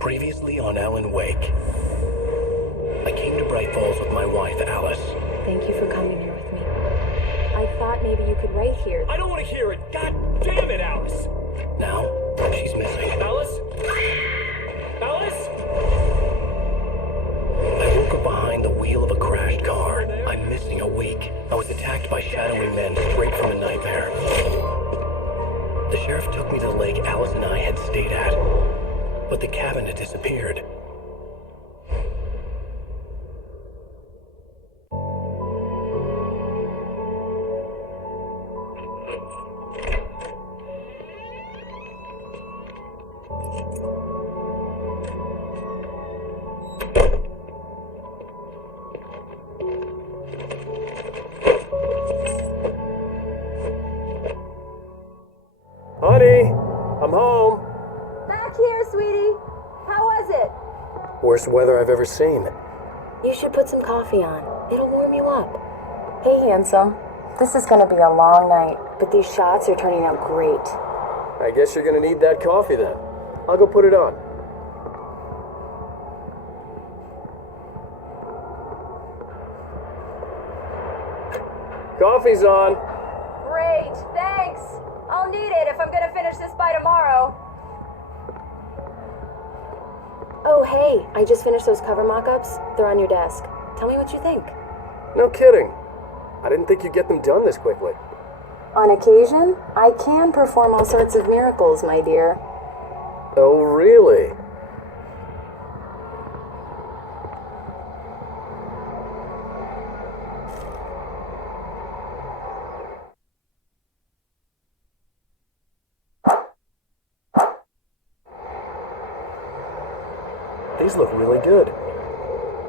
Previously on Alan Wake. I came to Bright Falls with my wife, Alice. Thank you for coming here with me. I thought maybe you could write here. I don't want to hear it! God damn it, Alice! Now, she's missing. Alice? Alice? I woke up behind the wheel of a crashed car. I'm missing a week. I was attacked by shadowy men straight from a nightmare. The sheriff took me to the lake Alice and I had stayed at. But the cabin had disappeared. Honey, I'm home. Back here, sweetie. How was it? Worst weather I've ever seen. You should put some coffee on. It'll warm you up. Hey, handsome. This is gonna be a long night, but these shots are turning out great. I guess you're gonna need that coffee then. I'll go put it on. Coffee's on. Great, thanks. I'll need it if I'm gonna finish this by tomorrow. Oh, hey, I just finished those cover mock-ups. They're on your desk. Tell me what you think. No kidding. I didn't think you'd get them done this quickly. On occasion, I can perform all sorts of miracles, my dear. Oh, really? These look really good.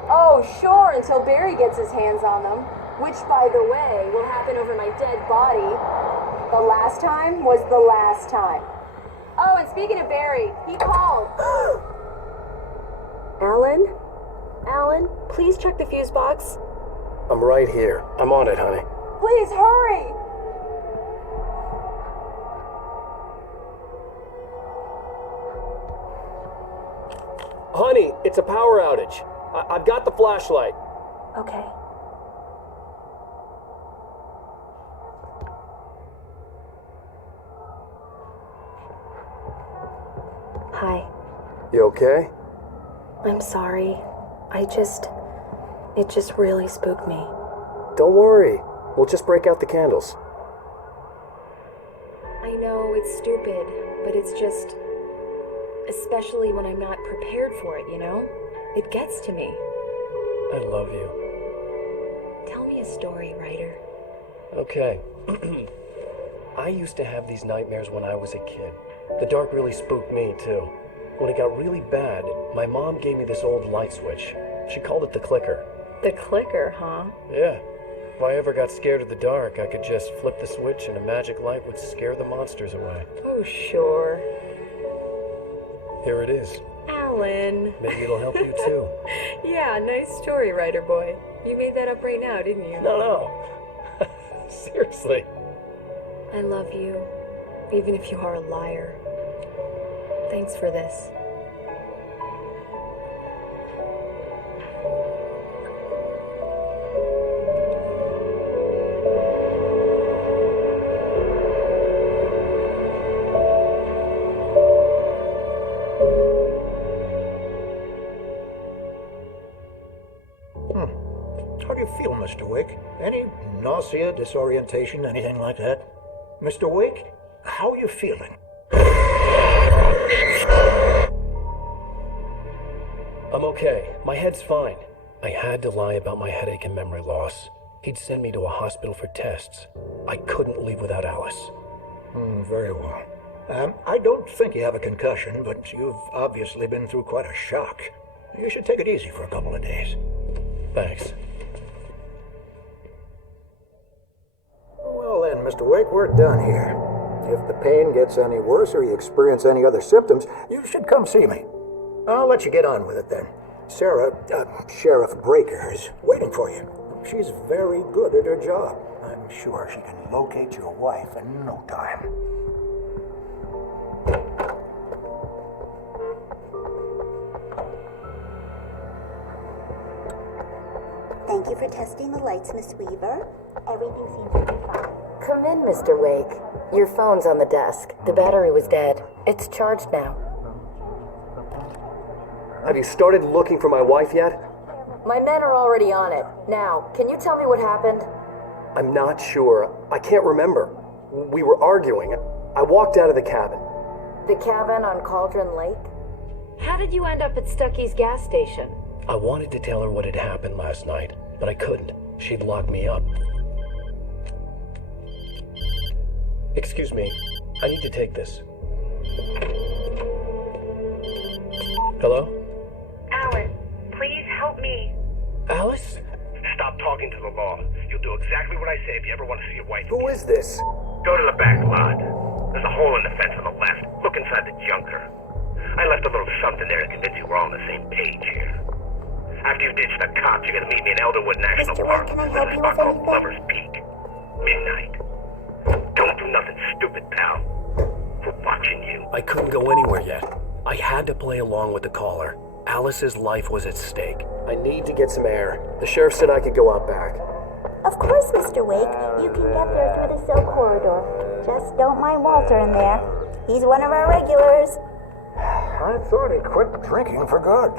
Oh, sure, until Barry gets his hands on them. Which, by the way, will happen over my dead body. The last time was the last time. Oh, and speaking of Barry, he called. Alan? Alan, please check the fuse box. I'm right here. I'm on it, honey. Please, hurry! Honey, it's a power outage. I've got the flashlight. Okay. Hi. You okay? I'm sorry. It just really spooked me. Don't worry. We'll just break out the candles. I know it's stupid, but it's just... Especially when I'm not prepared for it, you know? It gets to me. I love you. Tell me a story, writer. Okay. I used to have these nightmares when I was a kid. The dark really spooked me, too. When it got really bad, my mom gave me this old light switch. She called it the clicker. The clicker, huh? Yeah. If I ever got scared of the dark, I could just flip the switch and a magic light would scare the monsters away. Oh, sure. Here it is. Alan. Maybe it'll help you, too. Yeah, nice story, writer boy. You made that up right now, didn't you? No. Seriously. I love you, even if you are a liar. Thanks for this. How do you feel, Mr. Wake? Any nausea, disorientation, anything like that? Mr. Wake, how are you feeling? I'm okay. My head's fine. I had to lie about my headache and memory loss. He'd send me to a hospital for tests. I couldn't leave without Alice. Very well. I don't think you have a concussion, but you've obviously been through quite a shock. You should take it easy for a couple of days. Thanks. Well then, Mr. Wake, we're done here. If the pain gets any worse or you experience any other symptoms, you should come see me. I'll let you get on with it then. Sarah, Sheriff Breaker, is waiting for you. She's very good at her job. I'm sure she can locate your wife in no time. Thank you for testing the lights, Miss Weaver. Everything seems to be fine. Come in, Mr. Wake. Your phone's on the desk. The battery was dead. It's charged now. Have you started looking for my wife yet? My men are already on it. Now, can you tell me what happened? I'm not sure. I can't remember. We were arguing. I walked out of the cabin. The cabin on Cauldron Lake? How did you end up at Stucky's gas station? I wanted to tell her what had happened last night, but I couldn't. She'd lock me up. Excuse me. I need to take this. Hello? Alice, please help me. Alice? Stop talking to the law. You'll do exactly what I say if you ever want to see your wife. Who is this? Go to the back lot. There's a hole in the fence on the left. Look inside the junker. I left a little something there to convince you we're all on the same page here. After you ditch the cops, you're gonna meet me in Elderwood National Mr. Park. Wake, can I There's help a you spot with called anything? Lover's Peak. Midnight. Don't do nothing stupid, pal. We're watching you. I couldn't go anywhere yet. I had to play along with the caller. Alice's life was at stake. I need to get some air. The sheriff said I could go out back. Of course, Mr. Wake. You can get there through the silk corridor. Just don't mind Walter in there. He's one of our regulars. I thought he quit drinking for good.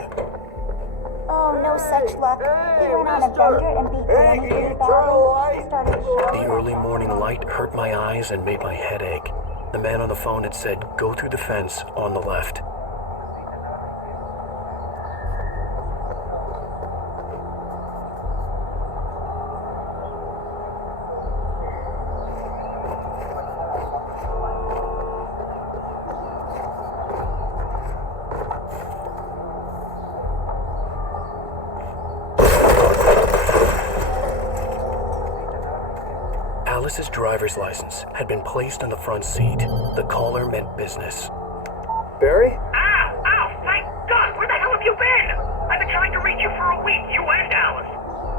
Oh, no such luck. He went on a bender and beat Danny in the valley. Started The early morning light hurt my eyes and made my head ache. The man on the phone had said, go through the fence on the left. Alice's driver's license had been placed on the front seat. The caller meant business. Barry? Ow! Ow! Thank God! Where the hell have you been? I've been trying to reach you for a week, you and Alice.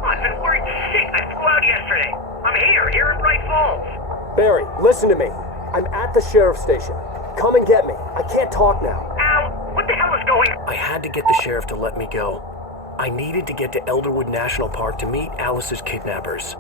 I've been worried sick. I flew out yesterday. I'm here in Bright Falls. Barry, listen to me. I'm at the sheriff's station. Come and get me. I can't talk now. Al, what the hell is going on? I had to get the sheriff to let me go. I needed to get to Elderwood National Park to meet Alice's kidnappers.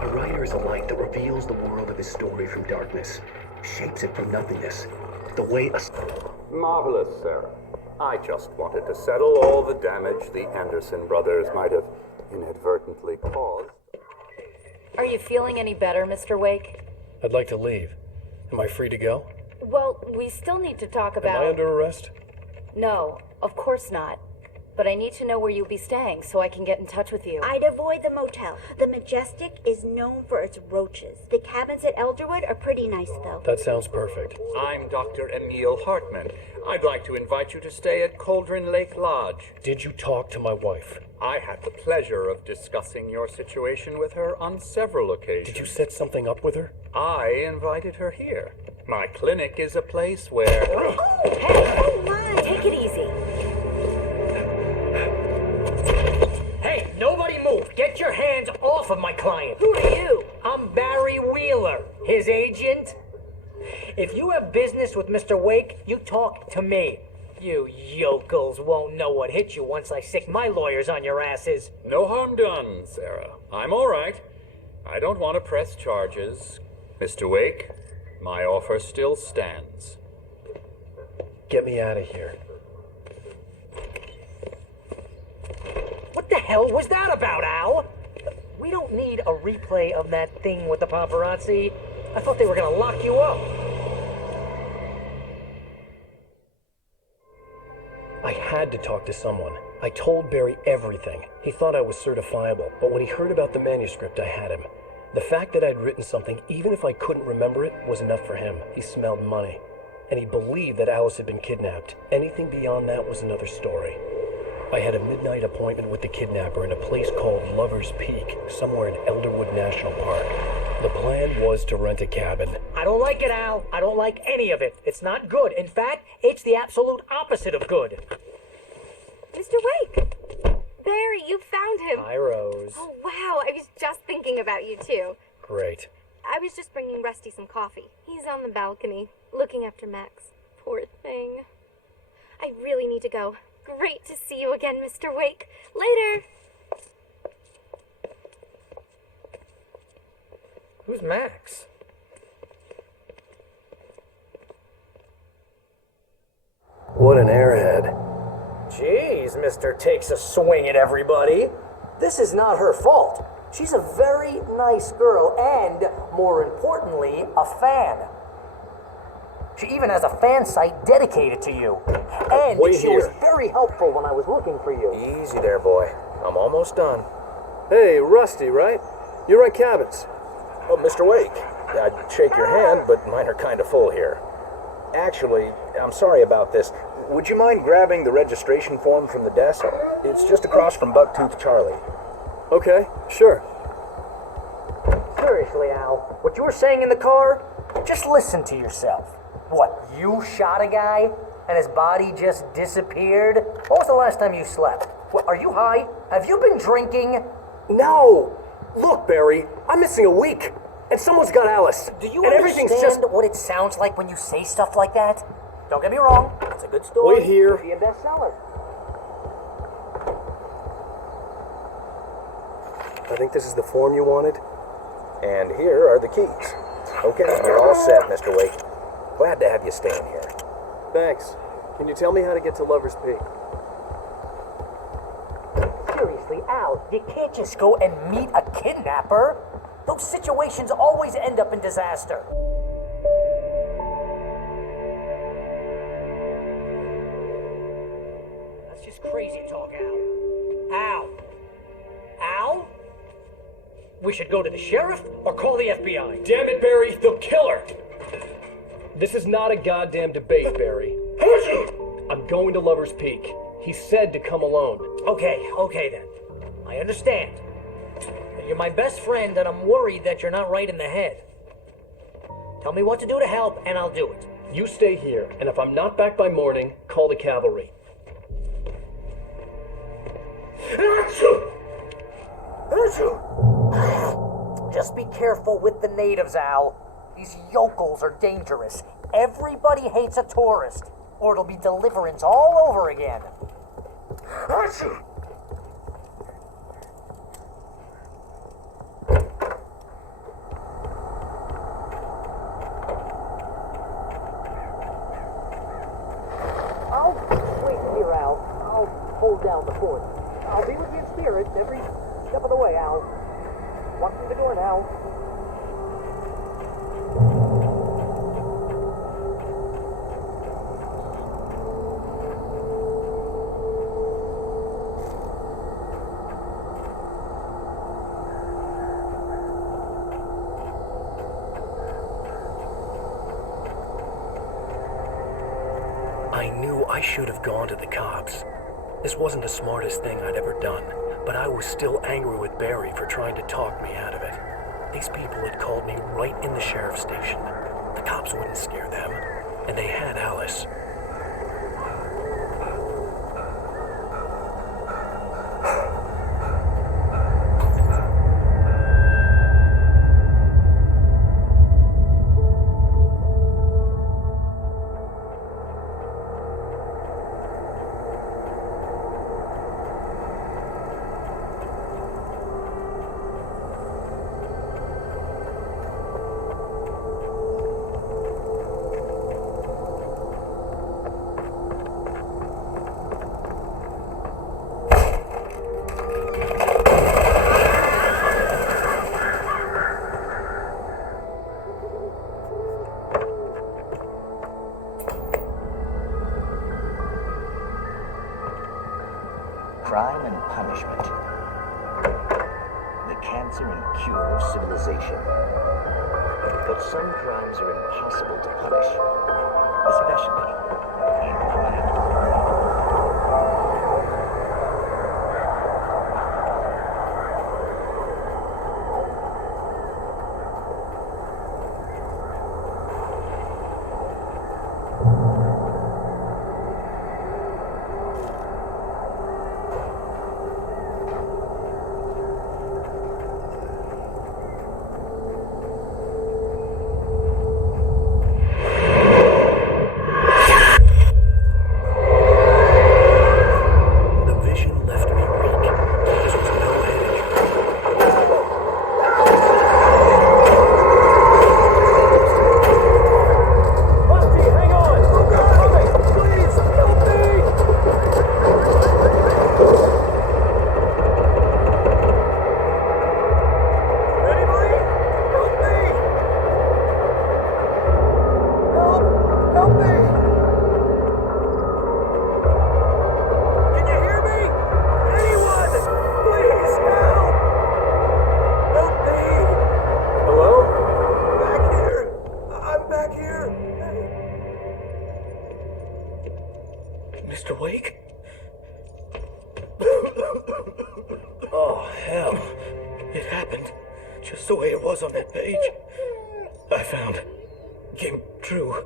A writer is a light that reveals the world of his story from darkness, shapes it from nothingness. The way a... Marvelous, Sarah. I just wanted to settle all the damage the Anderson brothers might have inadvertently caused. Are you feeling any better, Mr. Wake? I'd like to leave. Am I free to go? Well, we still need to talk Am about... I under arrest? No, of course not. But I need to know where you'll be staying so I can get in touch with you. I'd avoid the motel. The Majestic is known for its roaches. The cabins at Elderwood are pretty nice, though. That sounds perfect. I'm Dr. Emil Hartman. I'd like to invite you to stay at Cauldron Lake Lodge. Did you talk to my wife? I had the pleasure of discussing your situation with her on several occasions. Did you set something up with her? I invited her here. My clinic is a place where... Oh my! Take it easy. Hey, nobody move! Get your hands off of my client! Who are you? I'm Barry Wheeler, his agent. If you have business with Mr. Wake, you talk to me. You yokels won't know what hit you once I stick my lawyers on your asses. No harm done, Sarah. I'm all right. I don't want to press charges. Mr. Wake, my offer still stands. Get me out of here. What the hell was that about, Al? We don't need a replay of that thing with the paparazzi. I thought they were gonna lock you up. I had to talk to someone. I told Barry everything. He thought I was certifiable, but when he heard about the manuscript, I had him. The fact that I'd written something, even if I couldn't remember it, was enough for him. He smelled money. And he believed that Alice had been kidnapped. Anything beyond that was another story. I had a midnight appointment with the kidnapper in a place called Lover's Peak, somewhere in Elderwood National Park. The plan was to rent a cabin. I don't like it, Al. I don't like any of it. It's not good. In fact, it's the absolute opposite of good. Mr. Wake! Barry, you found him. Hi, Rose. Oh, wow. I was just thinking about you, too. Great. I was just bringing Rusty some coffee. He's on the balcony, looking after Max. Poor thing. I really need to go. Great to see you again, Mr. Wake. Later. Who's Max? What an airhead. Jeez, Mr. Takes a swing at everybody. This is not her fault. She's a very nice girl and, more importantly, a fan. She even has a fan site dedicated to you. And she was very helpful when I was looking for you. Easy there, boy. I'm almost done. Hey, Rusty, right? You're at Cabins. Oh, Mr. Wake. I'd shake your hand, but mine are kind of full here. Actually, I'm sorry about this. Would you mind grabbing the registration form from the desk? It's just across from Bucktooth Charlie. Okay, sure. Seriously, Al, what you were saying in the car? Just listen to yourself. What, you shot a guy and his body just disappeared? When was the last time you slept? What, are you high? Have you been drinking? No! Look, Barry, I'm missing a week, and someone's got Alice. Do you and understand what it sounds like when you say stuff like that? Don't get me wrong, it's a good story. Wait here. Be a bestseller. I think this is the form you wanted. And here are the keys. Okay, you're all set, Mr. Wake. Glad to have you staying here. Thanks. Can you tell me how to get to Lover's Peak? Seriously, Al, you can't just go and meet a kidnapper. Those situations always end up in disaster. That's just crazy talk, Al. Al? Al? We should go to the sheriff or call the FBI. Damn it, Barry, they'll kill her! This is not a goddamn debate, Barry. I'm going to Lover's Peak. He said to come alone. Okay then. I understand. You're my best friend, and I'm worried that you're not right in the head. Tell me what to do to help, and I'll do it. You stay here, and if I'm not back by morning, call the cavalry. Just be careful with the natives, Al. These yokels are dangerous. Everybody hates a tourist, or it'll be Deliverance all over again. Wait here, Al. I'll hold down the fort. I'll be with you in spirit every step of the way, Al. Watching the door now. I knew I should have gone to the cops. This wasn't the smartest thing I'd ever done, but I was still angry with Barry for trying to talk me out of it. These people had called me right in the sheriff's station. The cops wouldn't scare them, and they had Alice. Crime and punishment. The cancer and cure of civilization. But some crimes are impossible to punish, especially in crime. Mr. Wake? Oh, hell. It happened just the way it was on that page. I found. Came true.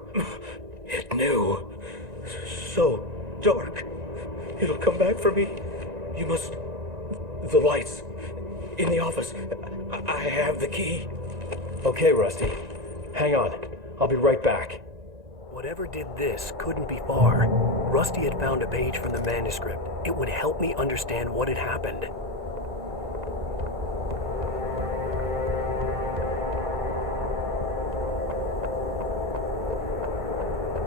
It knew. So dark. It'll come back for me. You must... The lights. In the office. I have the key. Okay, Rusty. Hang on. I'll be right back. Whatever did this couldn't be far. Rusty had found a page from the manuscript. It would help me understand what had happened.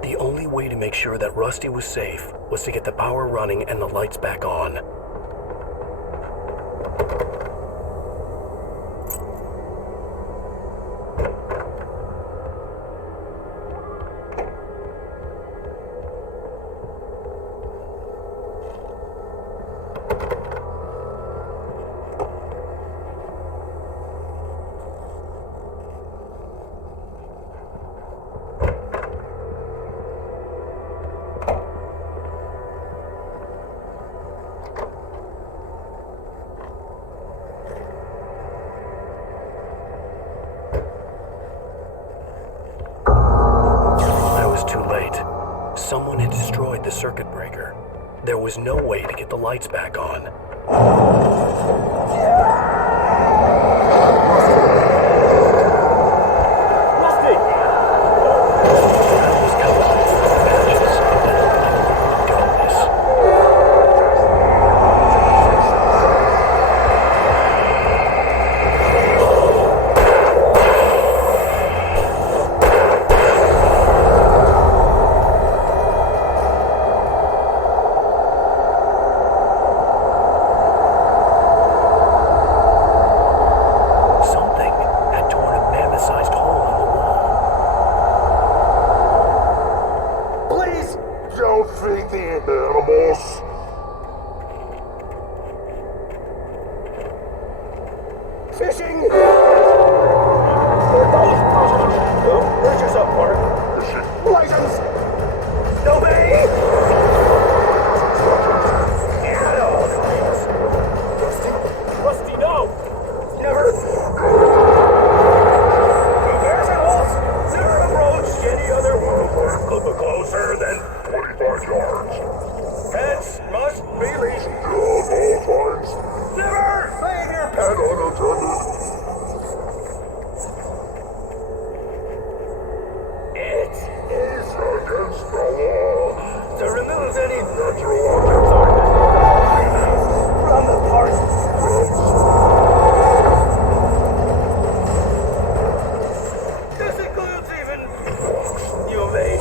The only way to make sure that Rusty was safe was to get the power running and the lights back on. Someone had destroyed the circuit breaker. There was no way to get the lights back on. Fishing! Brace yourself, Mark. License! Obey! Rusty, no! Never! Never approach any other world closer than 45 yards. Pets must be leashed. At all times. Never! Stay here, pet unattended. It is against the law to remove any natural objects from the park grounds. This includes even you made.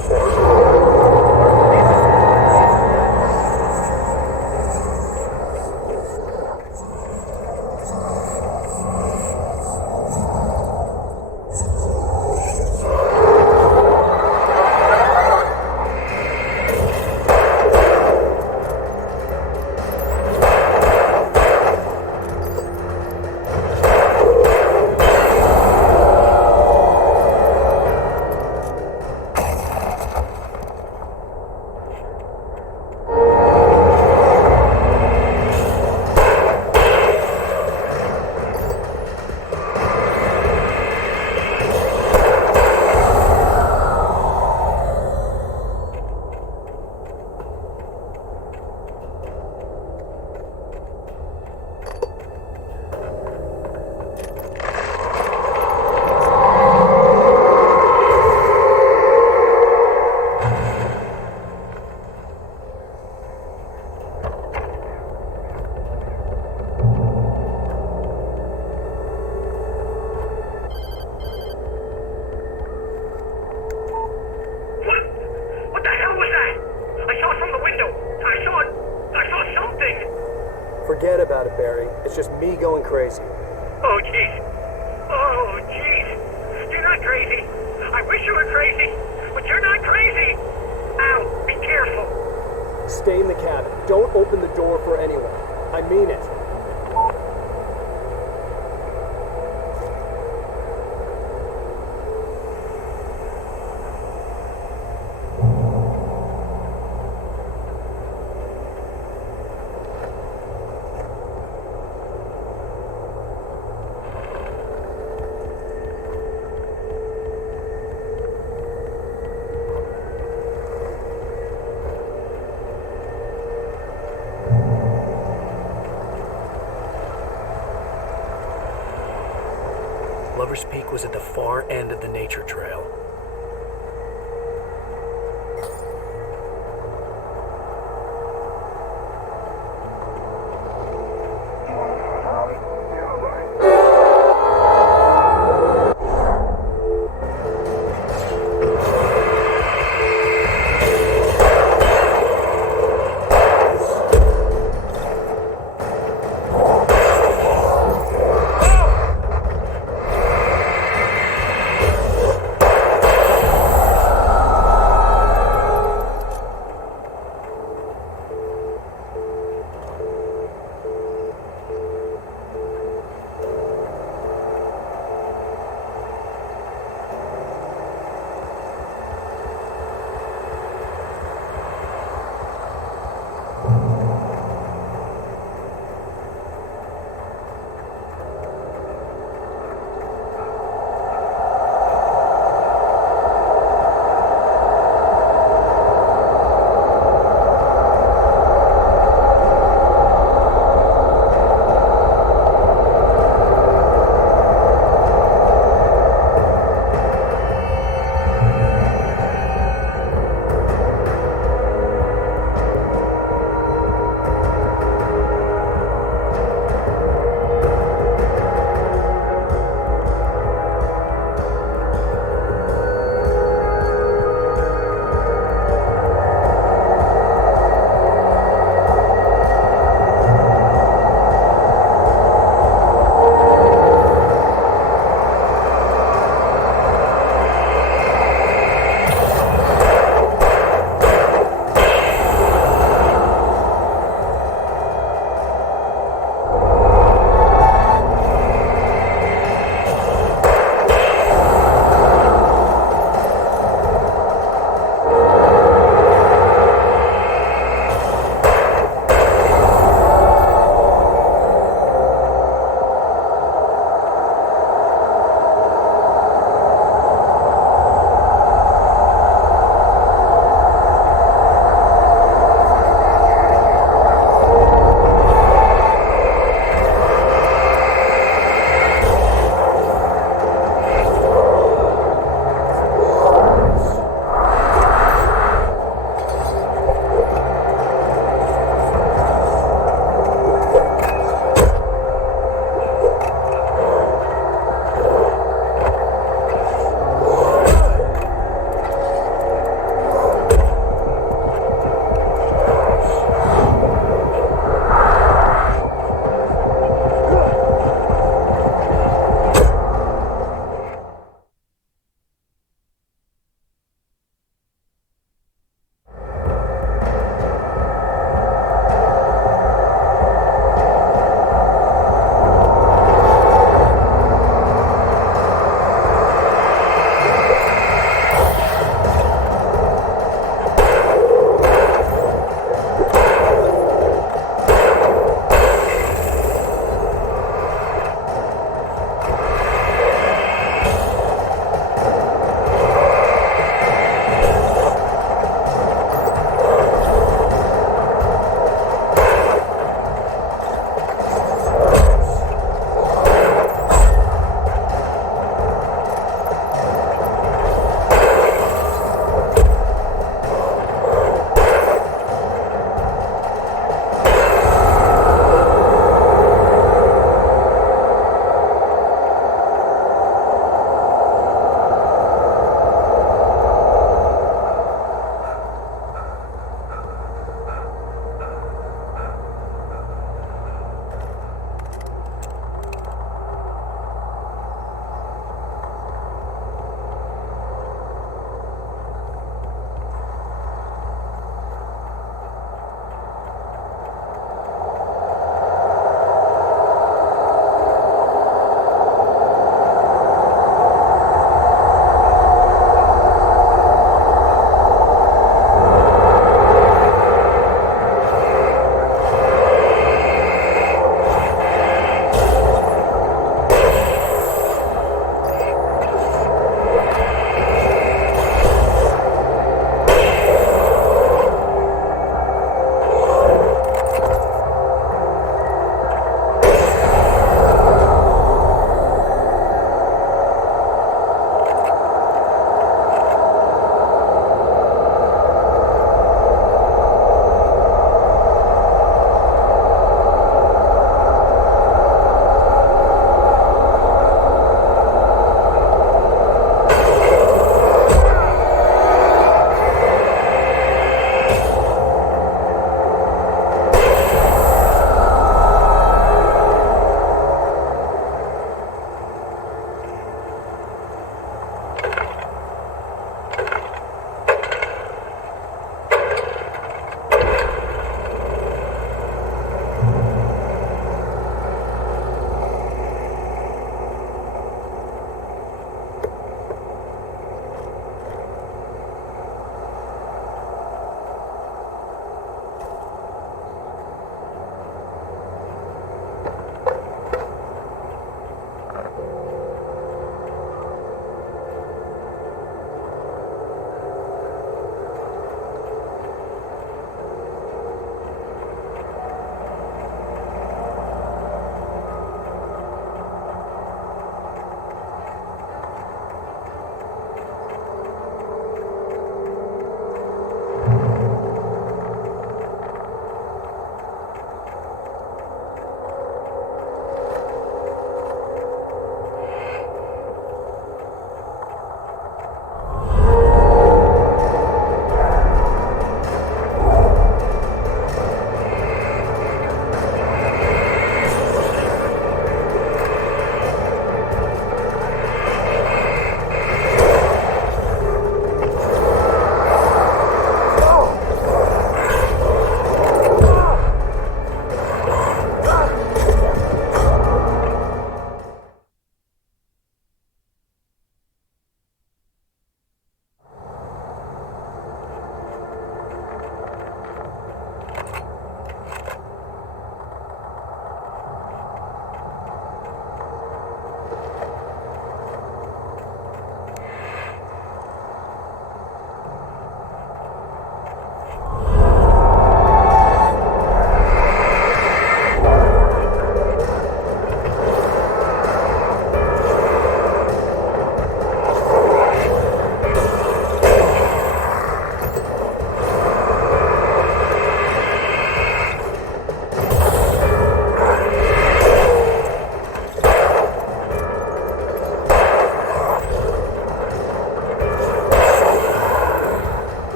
Forget about it, Barry. It's just me going crazy. Oh, jeez. Oh, jeez. You're not crazy. I wish you were crazy, but you're not crazy. Ow, be careful. Stay in the cabin. Don't open the door for anyone. I mean it. Lover's Peak was at the far end of the nature trail.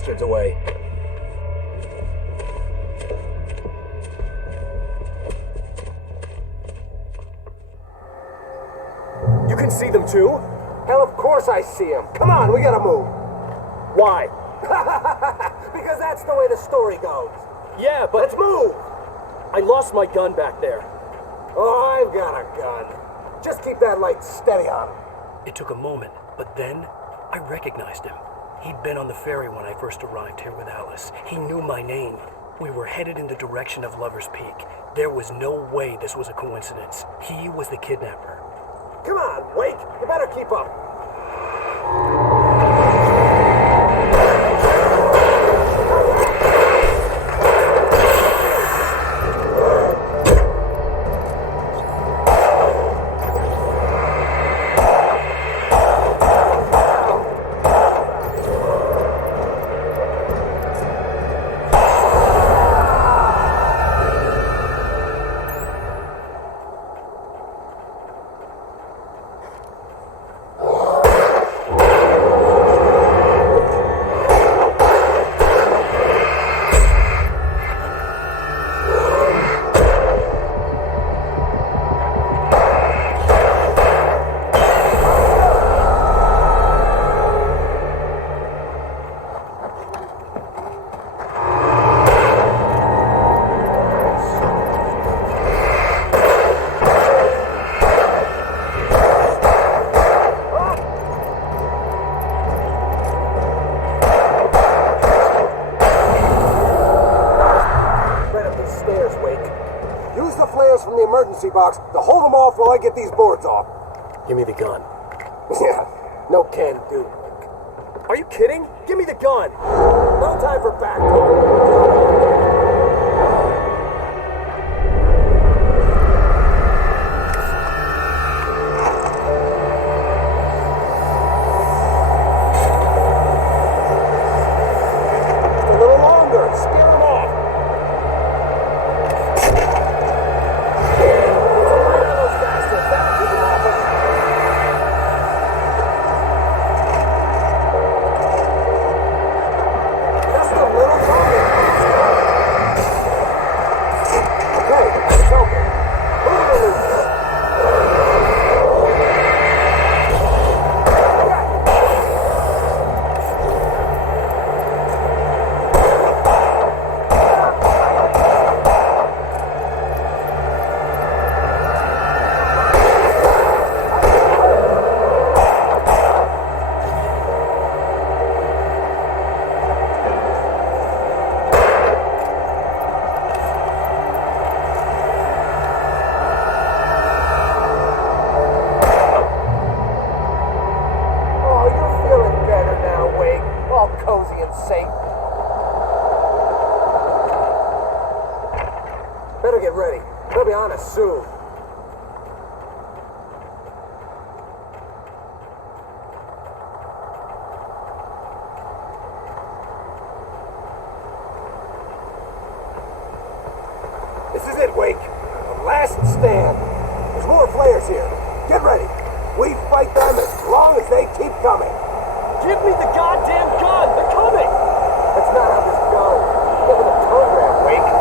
bastards away. You can see them too? Hell, of course I see them. Come on, we gotta move. Why? Because that's the way the story goes. Yeah, but... Let's move! I lost my gun back there. Oh, I've got a gun. Just keep that light steady on him. It took a moment, but then I recognized him. He'd been on the ferry when I first arrived here with Alice. He knew my name. We were headed in the direction of Lover's Peak. There was no way this was a coincidence. He was the kidnapper. Come on, Wake. You better keep up. From the emergency box to hold them off while I get these boards off. Give me the gun. Yeah, no can do. Are you kidding? Give me the gun! No time for back talk. Better get ready. They'll be on us soon. This is it, Wake. The last stand. There's more flares here. Get ready. We fight them as long as they keep coming. Give me the goddamn gun! They're coming! That's not how this goes. Get with the program, Wake.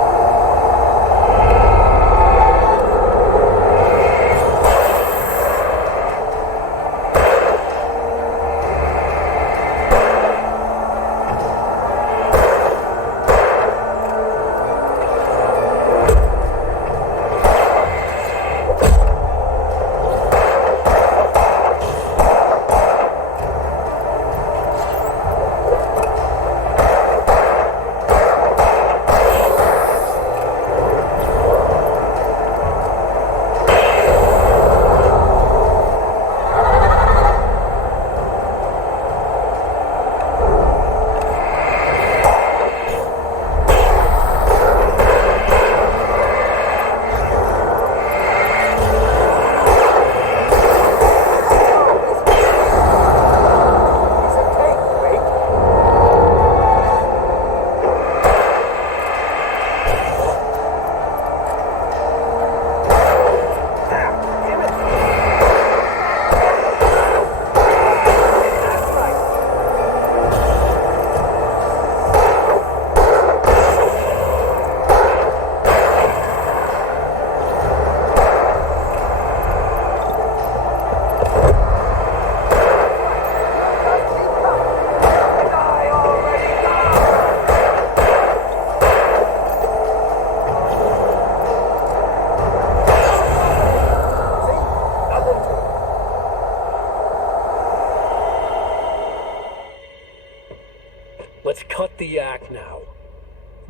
Let's cut the act now.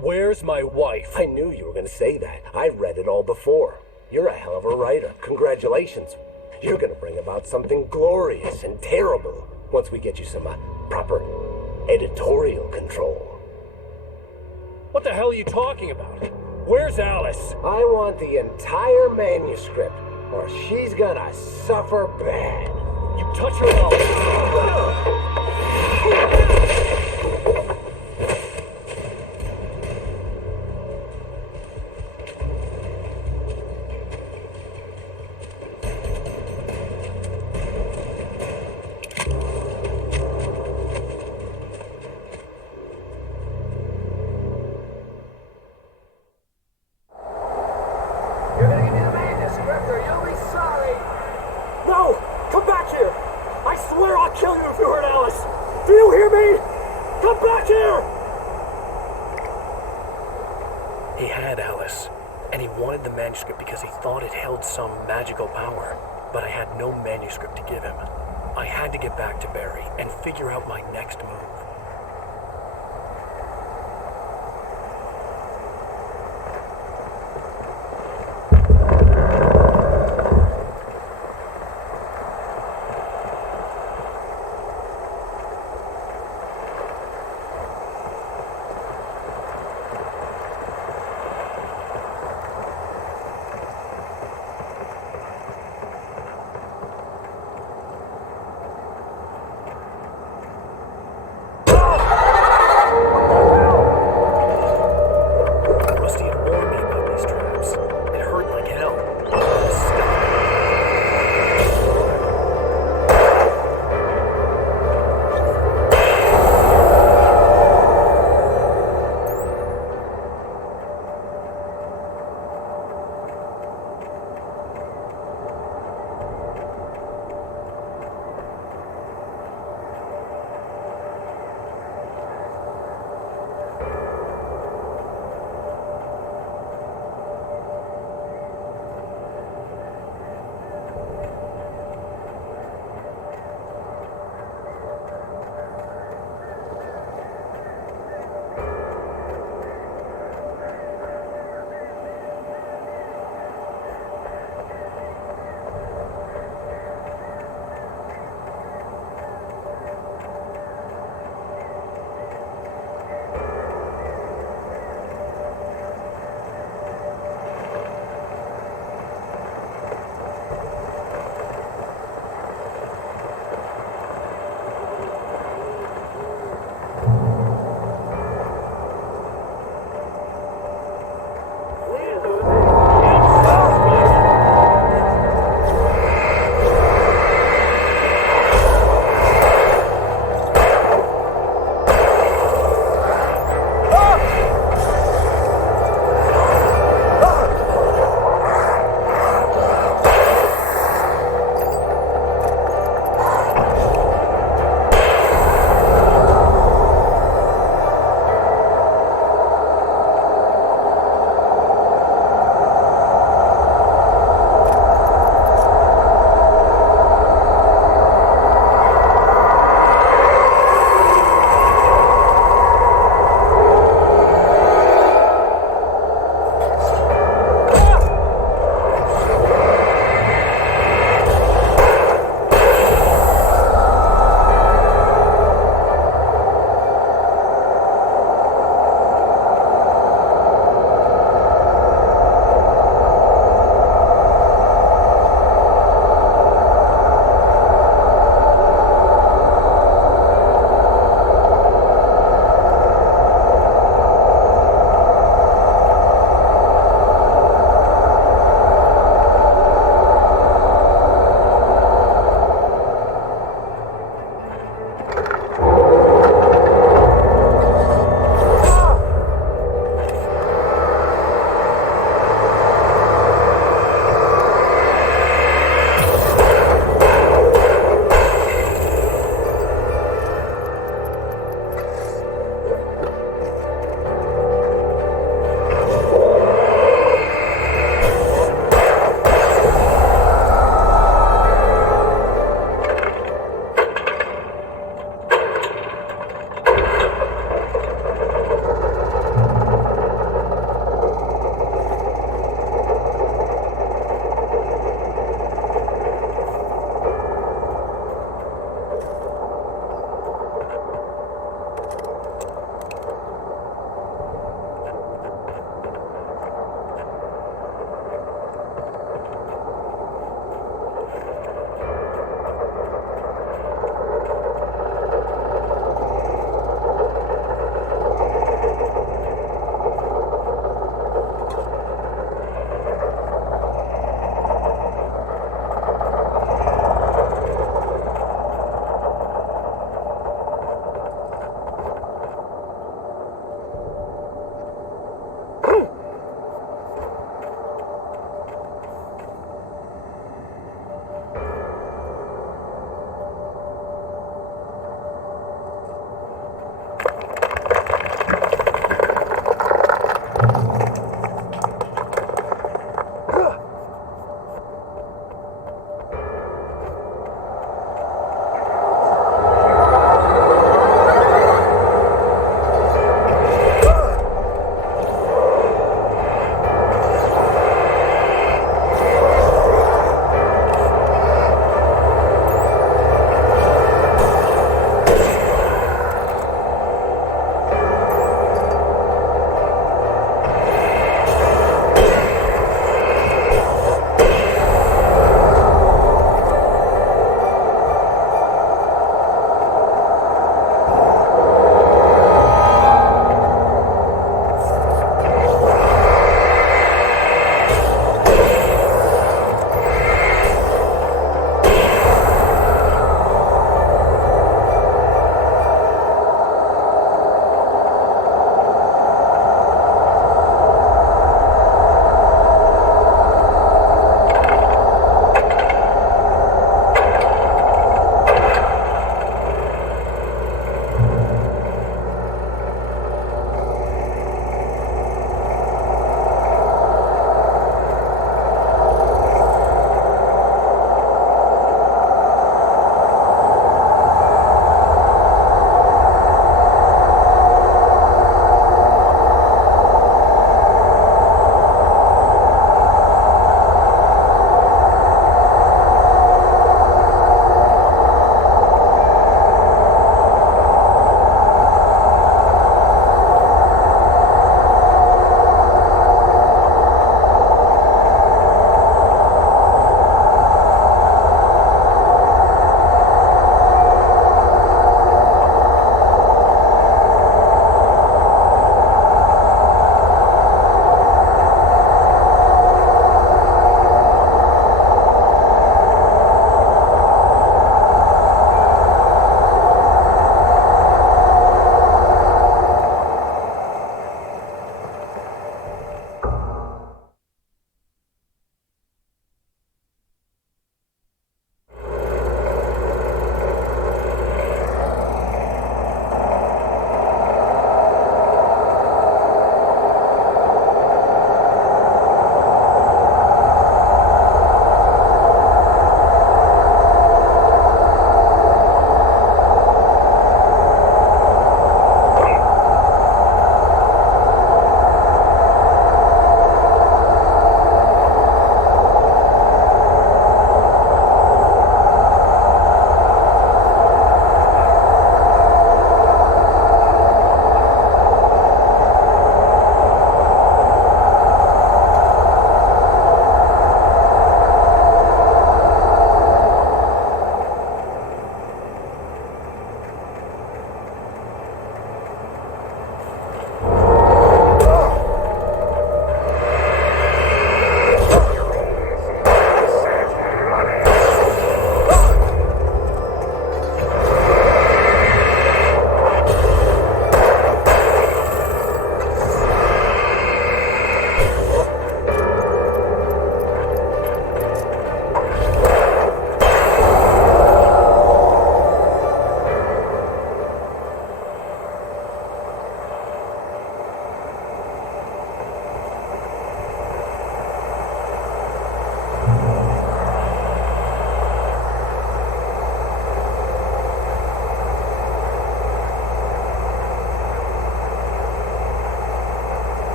Where's my wife? I knew you were going to say that. I've read it all before. You're a hell of a writer. Congratulations. You're going to bring about something glorious and terrible once we get you some proper editorial control. What the hell are you talking about? Where's Alice? I want the entire manuscript, or she's gonna suffer bad. You touch her out. You're gonna give me the manuscript or you'll be sorry. No! Come back here! I swear I'll kill you if you hurt Alice! Do you hear me? Come back here! He had Alice, and he wanted the manuscript because he thought it held some magical power. But I had no manuscript to give him. I had to get back to Barry and figure out my next move.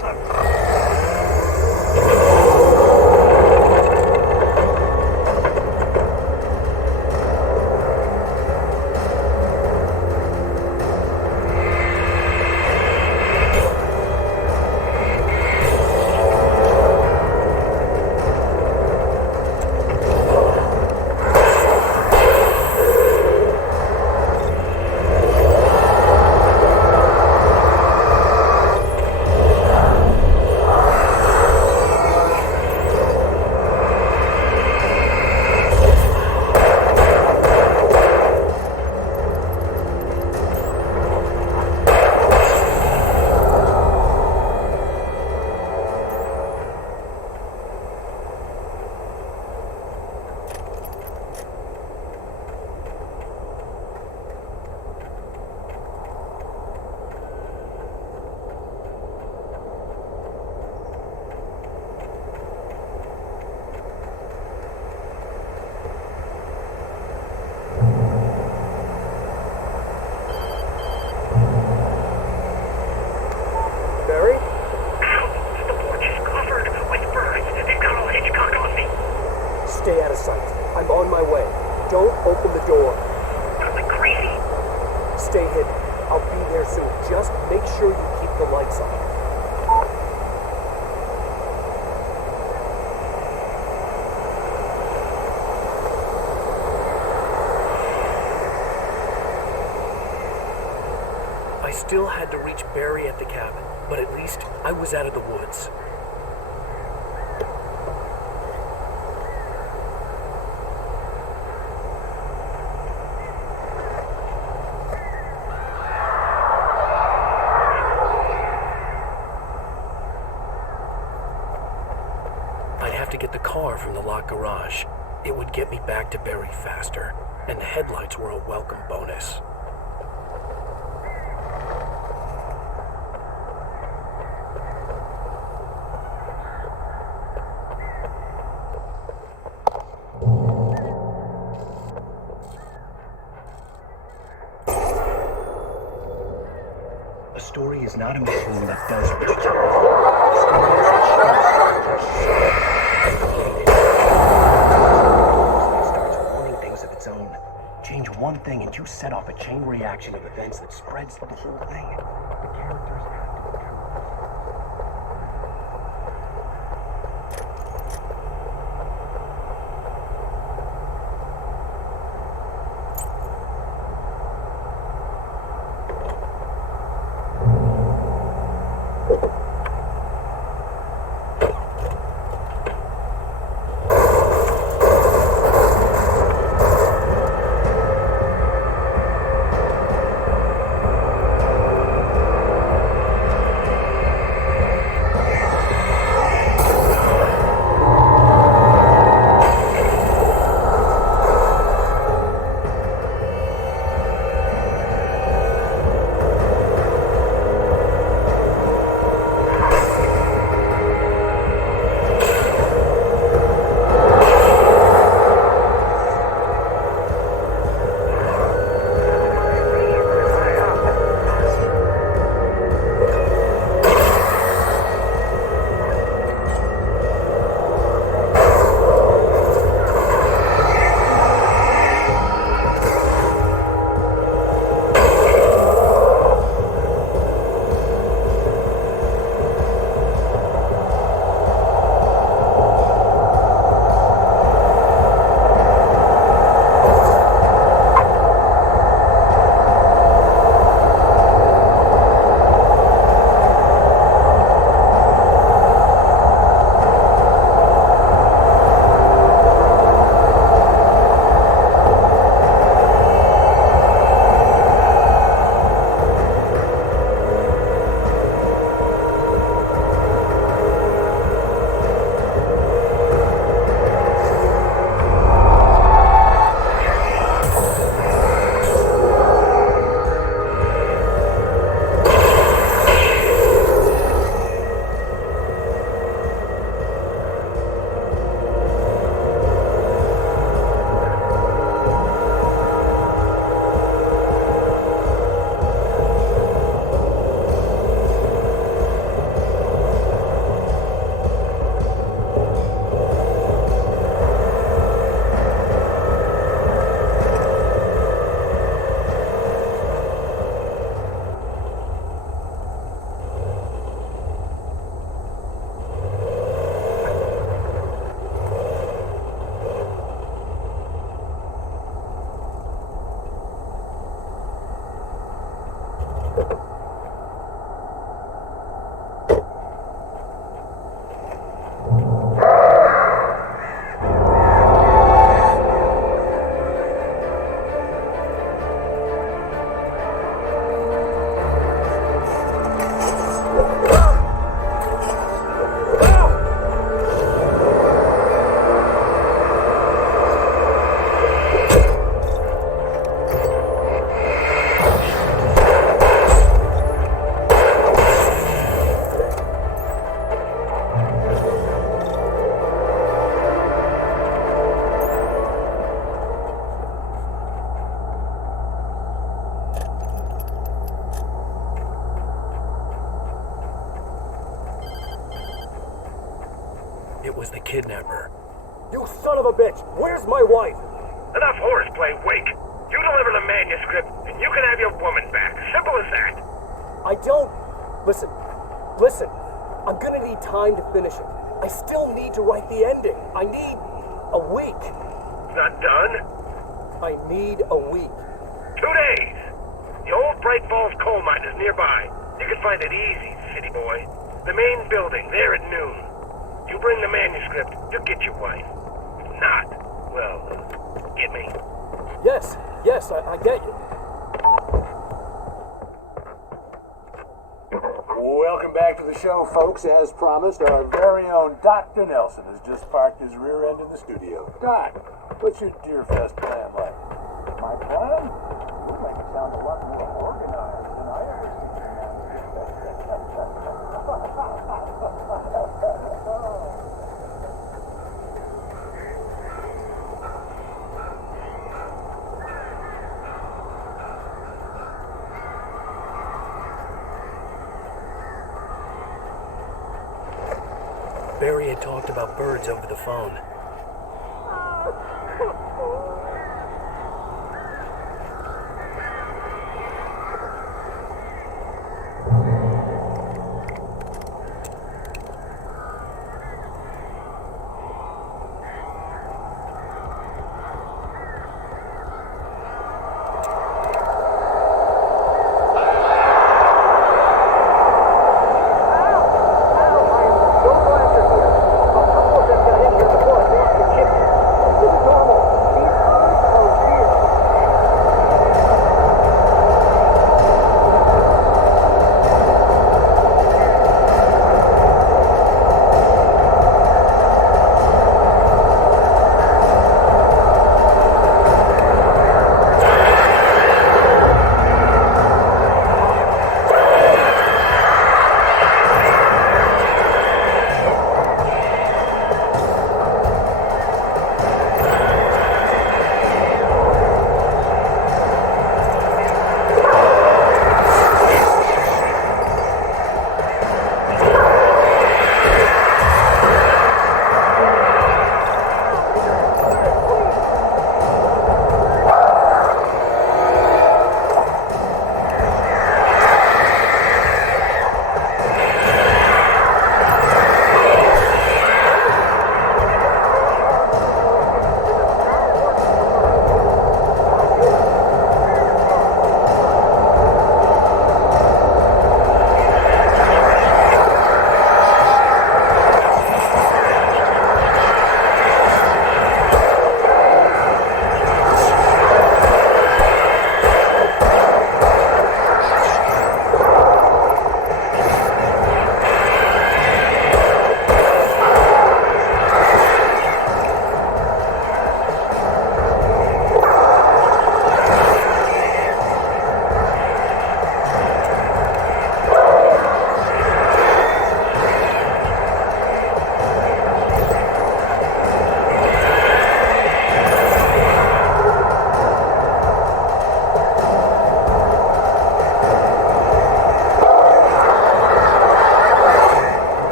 Stay out of sight. I'm on my way. Don't open the door. Am I crazy? Stay hidden. I'll be there soon. Just make sure you keep the lights on. I still had to reach Barry at the cabin, but at least I was out of the woods. I'd have to get the car from the locked garage. It would get me back to Barry faster, and the headlights were a welcome bonus. A story is not a machine that does what you tell it. A story is a story that starts wanting things of its own. Change one thing and you set off a chain reaction of events that spreads the whole thing. The characters have to become... It was the kidnapper. You son of a bitch! Where's my wife? Enough horseplay, Wake. You deliver the manuscript, and you can have your woman back. Simple as that. I don't... Listen. I'm gonna need time to finish it. I still need to write the ending. I need a week. It's not done? I need a week. 2 days. The old Bright Falls coal mine is nearby. You can find it easy, city boy. The main building, there at noon. You bring the manuscript, you'll get your wife. If not, well, get me. Yes, I get you. Welcome back to the show, folks. As promised, our very own Dr. Nelson has just parked his rear end in the studio. Doc, what's your Deerfest plan like? My plan? You make it sound a lot more organized than I Barry had talked about birds over the phone.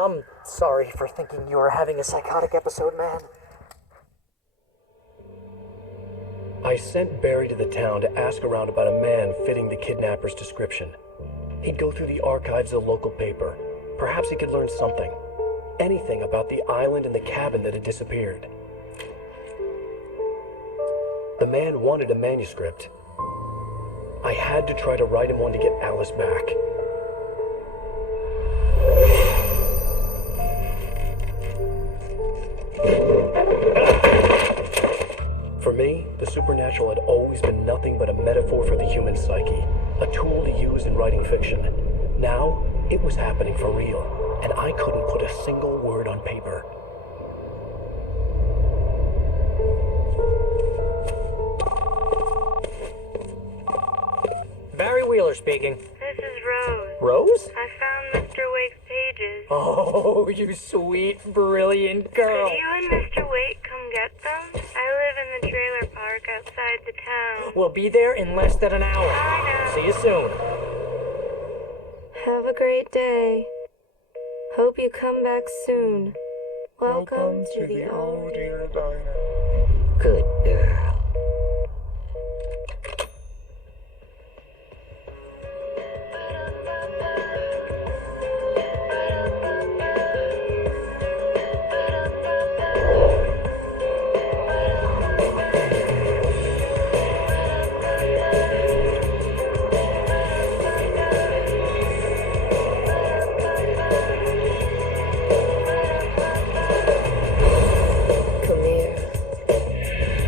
I'm sorry for thinking you were having a psychotic episode, man. I sent Barry to the town to ask around about a man fitting the kidnapper's description. He'd go through the archives of the local paper. Perhaps he could learn something. Anything about the island and the cabin that had disappeared. The man wanted a manuscript. I had to try to write him one to get Alice back. For me, the supernatural had always been nothing but a metaphor for the human psyche, a tool to use in writing fiction. Now, it was happening for real, and I couldn't put a single word on paper. Barry Wheeler speaking. This is Rose. Rose? I found Mr. Wake's pages. Oh, you sweet, brilliant girl. Could you and Mr. Wake come get them? I live in the trailer park outside the town. We'll be there in less than an hour. I know. See you soon. Have a great day. Hope you come back soon. Welcome to the Oh Dear Diner. Good